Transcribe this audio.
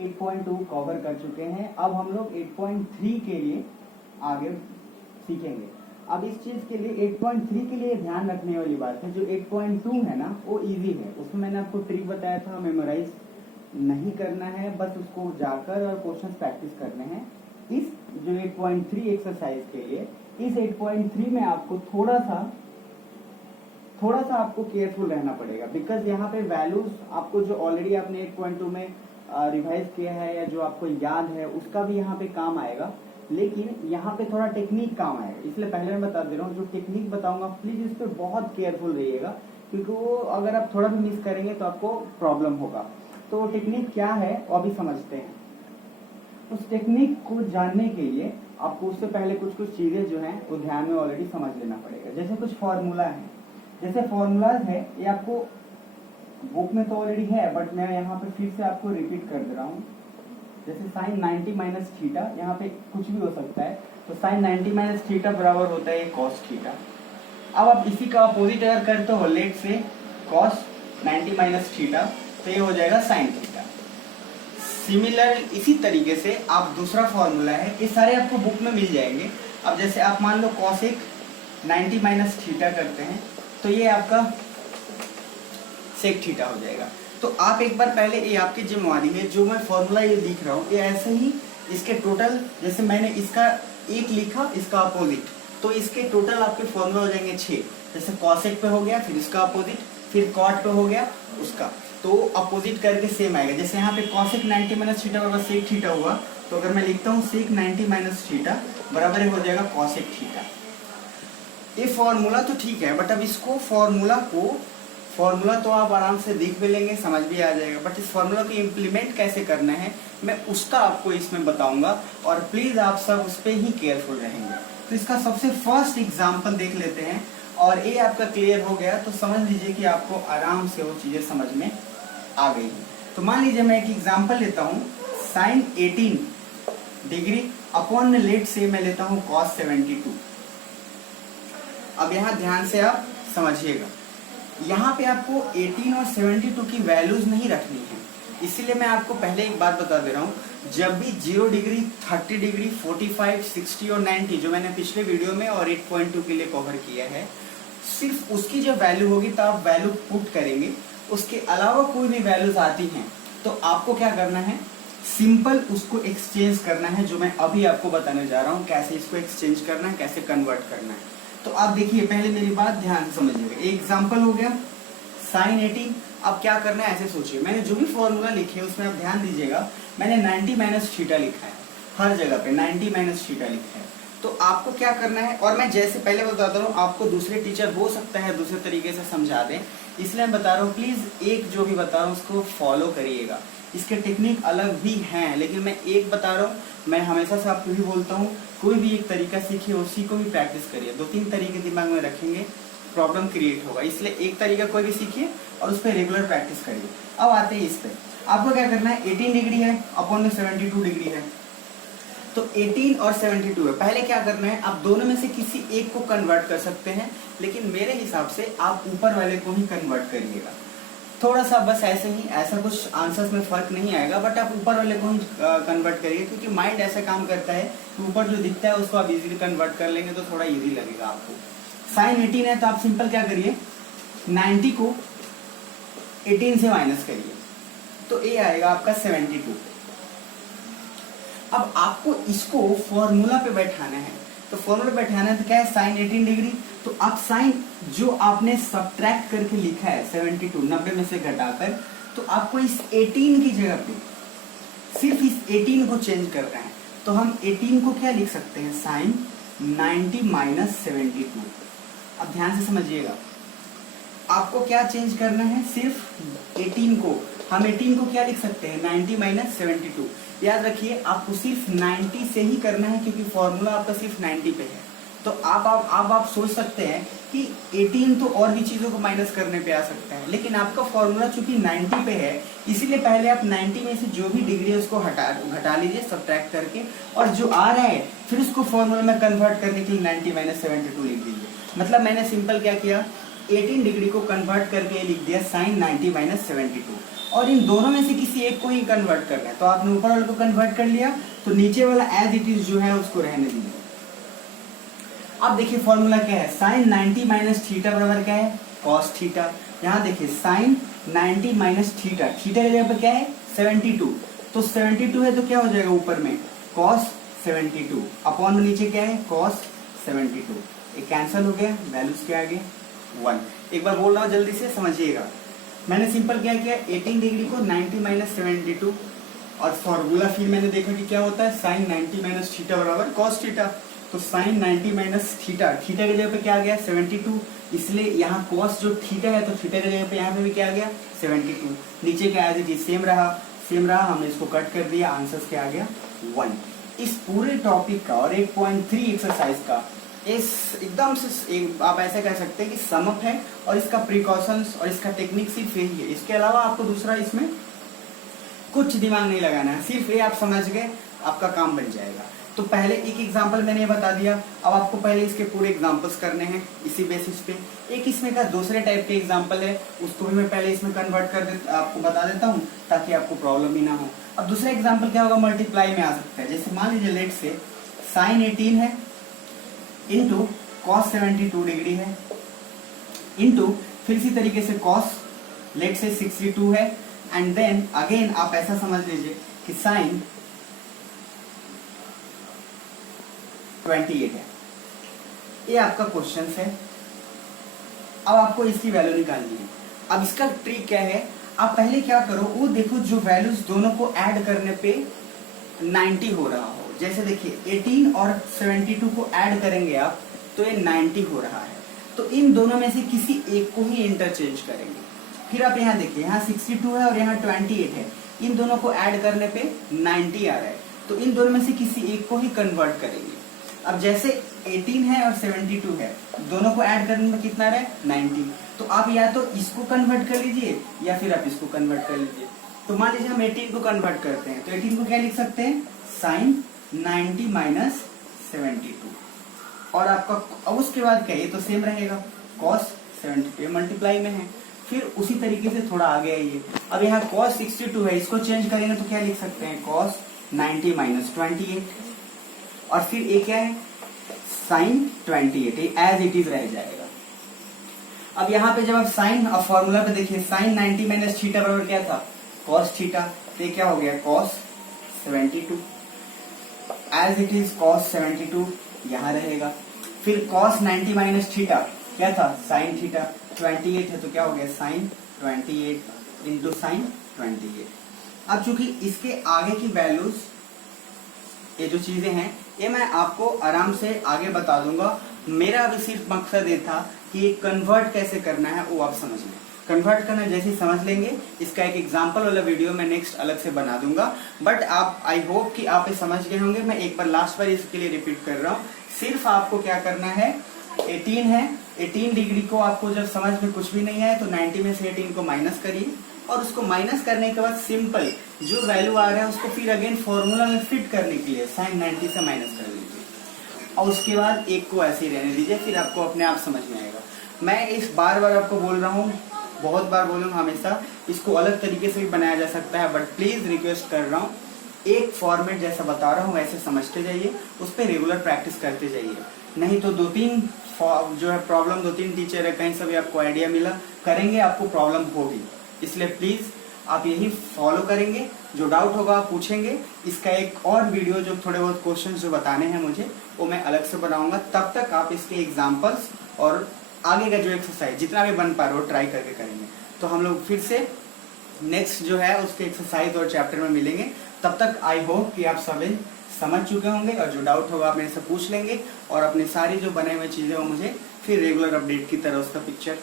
8.2 cover कर चुके हैं। अब हम लोग 8.3 के लिए आगे सीखेंगे। अब इस चीज के लिए 8.3 के लिए ध्यान रखने वाली बात है, जो 8.2 है ना वो इजी है। उसमें मैंने आपको ट्रिक बताया था, मेमोराइज नहीं करना है, बस उसको जाकर और क्वेश्चन प्रैक्टिस करने हैं। इस जो 8.3 एक्सरसाइज के लिए इस 8.3 में आपको थोड़ा सा आपको केयरफुल रहना पड़ेगा, बिकॉज यहाँ पे वैल्यूज आपको जो ऑलरेडी आपने 8.2 में रिवाइज किया है या जो आपको याद है उसका भी यहाँ पे काम आएगा, लेकिन यहाँ पे थोड़ा टेक्निक काम आएगा। इसलिए पहले मैं बता दे रहा हूँ, जो टेक्निक बताऊंगा प्लीज इस पे बहुत केयरफुल रहिएगा, क्योंकि वो अगर आप थोड़ा भी मिस करेंगे तो आपको प्रॉब्लम होगा। तो टेक्निक क्या है वो अभी समझते हैं। उस टेक्निक को जानने के लिए आपको उससे पहले कुछ चीजें जो हैं वो ध्यान में ऑलरेडी समझ लेना पड़ेगा। जैसे कुछ फॉर्मूला है, जैसे फॉर्मूलाज है ये आपको बुक में तो ऑलरेडी है, बट मैं यहाँ पे फिर से आपको रिपीट कर दे रहा हूँ। जैसे साइन 90 माइनस थीटा, यहाँ पे कुछ भी हो सकता है, तो साइन 90 माइनस थीटा बराबर होता है कॉस थीटा। अब आप इसी का अपोजिट अगर करते हो, लेट से कॉस 90 माइनस थीटा, तो ये हो जाएगा साइन थीटा। सिमिलर इसी तरीके से आप दूसरा फॉर्मूला है, ये सारे आपको बुक में मिल जाएंगे। अब जैसे आप मान लो कॉसेक 90 माइनस थीटा करते हैं, तो ये आपका सेक थीटा हो जाएगा। तो आप एक बार पहले ये आपकी जिम्मेवारी है, जो मैं फॉर्मूला ये लिख रहा हूँ ये ऐसे ही इसके टोटल, जैसे मैंने इसका एक लिखा इसका अपोजिट, तो इसके टोटल आपके फॉर्मूला हो जाएंगे 6। जैसे कॉसेक पे हो गया, फिर इसका अपोजिट, फिर कॉट पे हो गया उसका, तो अपोजिट करके सेम आएगा। जैसे यहाँ पे कॉसेक 90 माइनस थीटा बराबर सेक थीटा हुआ, तो अगर मैं लिखता हूँ सेक 90 माइनस थीटा बराबर हो जाएगा कॉसेक थीटा। ये फॉर्मूला तो ठीक है, बट अब इसको फॉर्मूला तो आप आराम से देख भी लेंगे, समझ भी आ जाएगा, बट इस फॉर्मूला को इम्प्लीमेंट कैसे करना है मैं उसका आपको इसमें बताऊंगा, और प्लीज आप सब उस पर ही केयरफुल रहेंगे। तो इसका सबसे फर्स्ट एग्जाम्पल देख लेते हैं, और ये आपका क्लियर हो गया तो समझ लीजिए कि आपको आराम से वो चीजें समझ में आ गई। तो मान लीजिए मैं एक एग्जाम्पल लेता हूँ, साइन 18 डिग्री अपॉन लेट से मैं लेता हूँ कॉस 72। अब यहाँ ध्यान से आप समझिएगा, यहाँ पे आपको 18 और 72 की वैल्यूज नहीं रखनी है, इसीलिए मैं आपको पहले एक बात बता दे रहा हूँ। जब भी 0 डिग्री, 30 डिग्री, 45, 60 और 90 जो मैंने पिछले वीडियो में और 8.2 के लिए कवर किया है, सिर्फ उसकी जब वैल्यू होगी तो आप वैल्यू पुट करेंगे। उसके अलावा कोई भी वैल्यूज आती हैं तो आपको क्या करना है, सिंपल उसको एक्सचेंज करना है, जो मैं अभी आपको बताने जा रहा हूँ कैसे इसको एक्सचेंज करना है, कैसे कन्वर्ट करना है। तो आप देखिए, पहले मेरी बात ध्यान से समझिएगा। एक एग्जांपल हो गया साइन 18। अब क्या करना है ऐसे सोचिए, मैंने जो भी फॉर्मूला लिखे है उसमें आप ध्यान दीजिएगा, मैंने 90 माइनस थीटा लिखा है, हर जगह पे 90 माइनस थीटा लिखा है। तो आपको क्या करना है, और मैं जैसे पहले बताता हूँ, आपको दूसरे टीचर हो सकता है दूसरे तरीके से समझा दें, इसलिए मैं बता रहा हूँ, प्लीज एक जो भी बता रहा हूँ उसको फॉलो करिएगा। इसके टेक्निक अलग भी हैं, लेकिन मैं एक बता रहा हूँ। मैं हमेशा से आपको भी बोलता हूँ, कोई भी एक तरीका सीखिए, उसी को भी प्रैक्टिस करिए। 2-3 तरीके दिमाग में रखेंगे, प्रॉब्लम क्रिएट होगा, इसलिए एक तरीका कोई भी सीखिए और उस पर रेगुलर प्रैक्टिस करिए। अब आते हैं इस पे, आपको क्या करना है, 18 डिग्री है अपॉन में 72 डिग्री है, तो 18 और 72 है। पहले क्या करना है, आप दोनों में से किसी एक को कन्वर्ट कर सकते हैं, लेकिन मेरे हिसाब से आप ऊपर वाले को ही कन्वर्ट करिएगा। थोड़ा सा बस ऐसे ही, ऐसा कुछ आंसर्स में फर्क नहीं आएगा, बट आप ऊपर वाले को ही कन्वर्ट करिए, क्योंकि माइंड ऐसा काम करता है कि ऊपर जो दिखता है उसको आप इजीली कन्वर्ट कर लेंगे तो थोड़ा इजी लगेगा आपको। साइन 18 है तो आप सिंपल क्या करिए, 90 को 18 से माइनस करिए, तो ये आएगा आपका 72। अब आपको इसको फॉर्मूला पे बैठाना है, तो फॉर्मूला पे बैठाना है तो क्या है, साइन 18 डिग्री, तो आप साइन जो आपने सब्ट्रैक्ट करके लिखा है 72 90 में से घटाकर, तो आपको इस 18 की जगह पे सिर्फ इस 18 को चेंज करना है। तो हम 18 को क्या लिख सकते हैं, साइन 90 माइनस 72। अब ध्यान से समझिएगा, आपको क्या चेंज करना है, सिर्फ 18 को। हम 18 को क्या लिख सकते हैं, 90 माइनस 72। याद रखिए, आपको सिर्फ 90 से ही करना है, क्योंकि फॉर्मूला आपका सिर्फ 90 पे है। तो आप सोच सकते हैं कि 18 तो और भी चीजों को माइनस करने पे आ सकता है, लेकिन आपका फॉर्मूला चूंकि 90 पे है, इसीलिए पहले आप 90 में से जो भी डिग्री है उसको घटा लीजिए सब्ट्रैक्ट करके, और जो आ रहा है फिर उसको फॉर्मूला में कन्वर्ट करने के लिए 90 माइनस 72 लिख दीजिए। मतलब मैंने सिंपल क्या किया, 18 डिग्री को कन्वर्ट करके लिख दिया साइन 90 माइनस 72, और इन दोनों में से किसी एक को ही कन्वर्ट करना है। तो आपने ऊपर वाले को कन्वर्ट कर लिया, तो नीचे वाला एज इट इज जो है उसको रहने दीजिए। अब देखिए फॉर्मूला क्या है, साइन 90 माइनस थीटा बराबर क्या है, कॉस थीटा। यहाँ देखिए साइन 90 माइनस थीटा, थीटा की जगह पर क्या है 72, तो 72 है तो क्या हो जाएगा ऊपर में कॉस 72 अपॉन में नीचे क्या है कॉस 72, ये कैंसिल हो गया, वैल्यूज क्या आ गए 1। एक बार बोल रहा हूँ जल्दी से समझिएगा, मैंने सिंपल क्या किया 18 डिग्री को 90 माइनस 72, और फॉर्मूला फिर मैंने देखा कि क्या होता है साइन 90 माइनस थीटा बराबर कॉस थीटा, तो साइन 90 माइनस थीटा, थीटा की जगह पे क्या आ गया 72, इसलिए यहाँ कॉस जो थीटा है तो थीटा की जगह पे यहाँ पे भी क्या आ गया 72, नीचे क्या एज इट इज सेम रहा, हमने इसको कट कर दिया, आंसर क्या आ गया 1। इस पूरे टॉपिक का और 8.3 एक्सरसाइज का इस एकदम से आप ऐसा कह सकते हैं कि समअप है, और इसका प्रिकॉशंस और इसका टेक्निक सिर्फ यही है, इसके अलावा आपको दूसरा इसमें कुछ दिमाग नहीं लगाना है, सिर्फ ये आप समझ गए आपका काम बन जाएगा। तो पहले एक एग्जांपल मैंने ये बता दिया, अब आपको पहले इसके पूरे एग्जांपल्स करने हैं इसी बेसिस पे। एक इसमें का दूसरे टाइप के एग्जांपल है, उसको भी मैं पहले इसमें कन्वर्ट कर आपको बता देता हूँ ताकि आपको प्रॉब्लम ही ना हो। अब दूसरा एग्जांपल क्या होगा, मल्टीप्लाई में आ सकता है, जैसे मान लीजिए लेट से साइन 18 है इंटू कॉस 72 डिग्री है इंटू फिर इसी तरीके से कॉस लेट से 62 है, एंड देन अगेन आप ऐसा समझ लीजिए कि साइन 28 है। ये आपका क्वेश्चन है, अब आपको इसकी वैल्यू निकालनी है। अब इसका ट्रिक क्या है, आप पहले क्या करो, वो देखो जो वैल्यूज दोनों को ऐड करने पे 90 हो रहा हो, जैसे देखिए 18 और 72 को ऐड करेंगे आप तो ये 90 हो रहा है, तो इन दोनों में से किसी एक को ही इंटरचेंज करेंगे। फिर आप यहाँ देखिए, यहाँ 62 है और यहाँ 28 है, इन दोनों को ऐड करने पे 90 आ रहा है, तो इन दोनों में से किसी एक को ही कन्वर्ट करेंगे। अब जैसे 18 है और 72 है, दोनों को ऐड करने में कितना रहा है 90, तो आप या तो इसको कन्वर्ट कर लीजिए या फिर आप इसको कन्वर्ट कर लीजिए। तो मान लीजिए हम 18 को कन्वर्ट करते हैं, तो 18 को क्या लिख सकते हैं साइन 90 माइनस 72, और आपका अब उसके बाद क्या, ये तो सेम रहेगा कॉस 72 मल्टीप्लाई में है। फिर उसी तरीके से थोड़ा आगे आइए, अब यहाँ कॉस 62 है, इसको चेंज करेंगे तो क्या लिख सकते हैं कॉस 90 माइनस 28, और फिर ये क्या है साइन 28, एज इट इज रह जाएगा। अब यहाँ पे जब आप साइन और फॉर्मूला पे देखिए साइन 90 माइनस थीटा बराबर क्या था कॉस थीटा, तो क्या हो गया cos 72, as it is cos 72 यहाँ रहेगा। फिर कॉस 90 माइनस थीटा क्या था साइन थीटा, 28 है तो क्या हो गया साइन 28 इंटू साइन 28। अब चूंकि इसके आगे की वैल्यूज ये जो चीजें हैं ये मैं आपको आराम से आगे बता दूंगा, मेरा अभी सिर्फ मकसद ये था कि कन्वर्ट कैसे करना है वो आप समझ लें। कन्वर्ट करना जैसे समझ लेंगे, इसका एक एग्जांपल वाला वीडियो मैं नेक्स्ट अलग से बना दूंगा, बट आप आई होप कि आप ये समझ गए होंगे। मैं एक बार लास्ट बार इसके लिए रिपीट कर रहा हूँ, सिर्फ आपको क्या करना है 18 है, 18 डिग्री को आपको जब समझ में कुछ भी नहीं आए तो 90 में से 18 को माइनस करिए, और उसको माइनस करने के बाद सिंपल जो वैल्यू आ रहा है उसको फिर अगेन फॉर्मूला में फिट करने के लिए साइन 90 से माइनस कर लीजिए, और उसके बाद एक को ऐसे ही रहने दीजिए, फिर आपको अपने आप समझ में आएगा। मैं इस बार बार आपको बोल रहा हूँ, बहुत बार बोलूँगा हमेशा, इसको अलग तरीके से भी बनाया जा सकता है, बट प्लीज रिक्वेस्ट कर रहा हूँ एक फॉर्मेट जैसा बता रहा हूँ वैसे समझते जाइए, उस पर रेगुलर प्रैक्टिस करते जाइए, नहीं तो 2-3 जो है प्रॉब्लम 2-3 टीचर है कहीं से भी आपको आइडिया मिला करेंगे आपको प्रॉब्लम होगी। इसलिए प्लीज आप यही फॉलो करेंगे, जो डाउट होगा आप पूछेंगे। इसका एक और वीडियो जो थोड़े बहुत क्वेश्चन जो बताने हैं मुझे वो मैं अलग से बनाऊंगा, तब तक आप इसके एग्जाम्पल्स और आगे का जो एक्सरसाइज जितना भी बन पा रहे हो ट्राई करके करेंगे। तो हम लोग फिर से नेक्स्ट जो है उसके एक्सरसाइज और चैप्टर में मिलेंगे, तब तक आई होप कि आप सभी समझ चुके होंगे, और जो डाउट होगा आप मेरे से पूछ लेंगे, और अपनी सारी जो बने हुए चीजें वो मुझे फिर रेगुलर अपडेट की तरह उसका पिक्चर